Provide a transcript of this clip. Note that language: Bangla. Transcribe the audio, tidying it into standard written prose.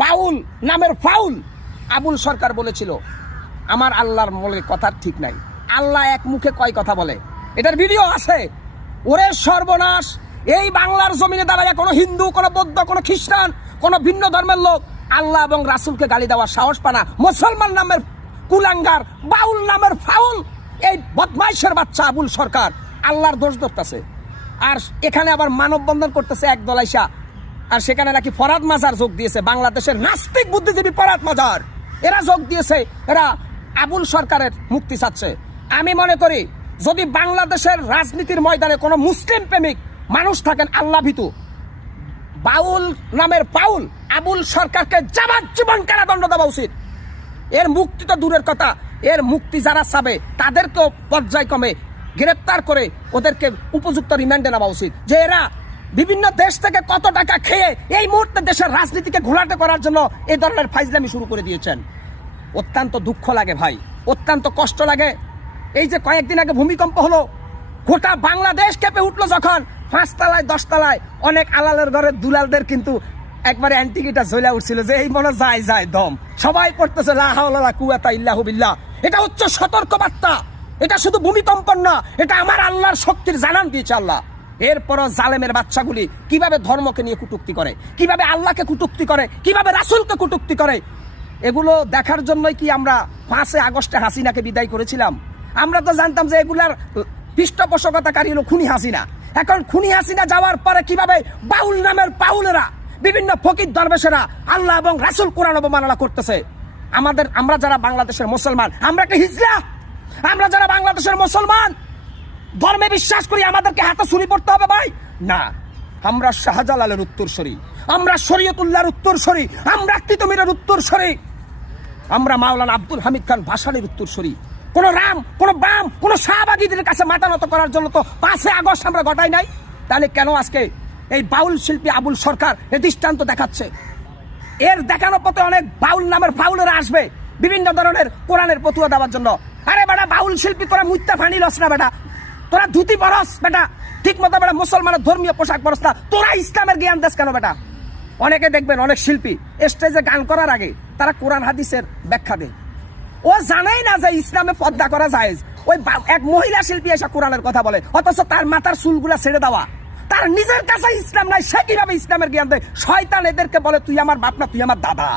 বাউল নামের ফাউল আবুল সরকার বলেছিল আমার আল্লাহর বলে কথা ঠিক নাই, আল্লাহ এক মুখে কয় কথা বলে, এটার ভিডিও আছে। ওরে সর্বনাশ, এই বাংলার জমিনে দাঁড়ায় কোনো হিন্দু, কোনো বৌদ্ধ, কোনো খ্রিস্টান, কোনো ভিন্ন ধর্মের লোক আল্লাহ এবং রাসূলকে গালি দেওয়ার সাহস পানা। মুসলমান নামের কুলাঙ্গার, বাউল নামের ফাউল, এই বদমাইশের বাচ্চা আবুল সরকার আল্লাহর দোষ ধরতেছে। আর এখানে আবার মানববন্ধন করতেছে এক দলাইশা, আর সেখানে নাকি ফরহাদ মাজার যোগ দিয়েছে, বাংলাদেশের নাস্তিক বুদ্ধিজীবী ফরহাদ মাজার, এরা যোগ দিয়েছে, এরা আবুল সরকারের মুক্তি চাচ্ছে। আমি মনে করি যদি বাংলাদেশের রাজনীতির ময়দানে কোনো মুসলিম প্রেমিক মানুষ থাকেন, আল্লাহ ভীতু, বাউল নামের পাউল আবুল সরকারকে যাবজ্জীবন কারাদণ্ড দেওয়া উচিত। এর মুক্তি তো দূরের কথা, এর মুক্তি যারা চাবে তাদেরকেও পর্যায়ক্রমে গ্রেপ্তার করে ওদেরকে উপযুক্ত রিমান্ডে নেওয়া উচিত। যে এরা বিভিন্ন দেশ থেকে কত টাকা খেয়ে এই মুহূর্তে দেশের রাজনীতিকে ঘোলাটে করার জন্য এই ধরনের ফাইজলামি শুরু করে দিয়েছেন। অত্যন্ত দুঃখ লাগে ভাই, অত্যন্ত কষ্ট লাগে। এই যে কয়েকদিন আগে ভূমিকম্প হলো, গোটা বাংলাদেশ কেঁপে উঠলো, যখন 5 তলায় 10 তলায় অনেক আলালের ঘরের দুলালদের কিন্তু একবারে অ্যান্টিকিটা জ্বলে উঠছিল যে এই মনে যায় যায় দম, সবাই পড়তেছে লা হাওলা ওয়ালা কুওয়াতা ইল্লা বিল্লাহ। এটা হচ্ছে সতর্ক বার্তা, এটা শুধু ভূমিকম্প না, এটা আমার আল্লাহর শক্তির জানান দিয়েছে আল্লাহ। এরপরও জালেমের বাচ্চাগুলি কিভাবে ধর্মকে নিয়ে কটূক্তি করে, কিভাবে আল্লাহকে কটূক্তি করে, কিভাবে রাসূলকে কটূক্তি করে, এগুলো দেখার জন্যই কি আমরা 5 আগস্টে হাসিনাকে বিদায় করেছিলাম? আমরা তো জানতাম যে এগুলার পৃষ্ঠপোষকতাকারী হলো খুনি হাসিনা। এখন খুনি হাসিনা যাওয়ার পরে কিভাবে বাউল নামের পাউলেরা, বিভিন্ন ফকির দরবেশেরা আল্লাহ এবং রাসূল কোরআন অবমাননা করতেছে। আমরা যারা বাংলাদেশের মুসলমান, আমরা কি হিজলা? আমরা যারা বাংলাদেশের মুসলমান ধর্মে বিশ্বাস করি, আমাদেরকে হাতে ছুরি পড়তে হবে ভাই? না, আমরা শাহজালালের উত্তরসূরি, আমরা শরীয়তুল্লাহর উত্তরসূরি, আমরা তিতুমীরের উত্তরসূরি, আমরা মাওলানা আব্দুল হামিদ খান ভাসানীর উত্তরসূরি। কোন রাম, কোন বাম, কোন শাহবাগীদের কাছে মাথা নত করার জন্য তো 5 আগস্ট আমরা ঘটাই নাই। তাহলে কেন আজকে এই বাউল শিল্পী আবুল সরকার এই দৃষ্টান্ত দেখাচ্ছে? এর দেখানোর পথে অনেক বাউল নামের ফাউলেরা আসবে বিভিন্ন ধরনের কোরআনের ফতুয়া দেওয়ার জন্য। আরে বেটা, বাউল শিল্পী তোরা মুত্তা ফানি লস না বেটা, তোরা ধুতি পরস বেটা, ঠিক মতো বেটা মুসলমানের ধর্মীয় পোশাক পরস না, তোরা ইসলামের জ্ঞান দেশ কেন বেটা? অনেকে দেখবেন অনেক শিল্পী স্টেজে গান করার আগে তারা কোরআন হাদিসের ব্যাখ্যা দেয়, ও জানেই না যে ইসলামে পর্দা করা জায়েজ। ওই এক মহিলা শিল্পী এসে কোরআনের কথা বলে, অথচ তার মাথার চুলগুলা ছেড়ে দেওয়া, তার নিজের কাছে ইসলাম নাই, সে কিভাবে ইসলামের জ্ঞান দেয়? শয়তান এদেরকে বলে তুই আমার বাপ না, তুই আমার দাদা।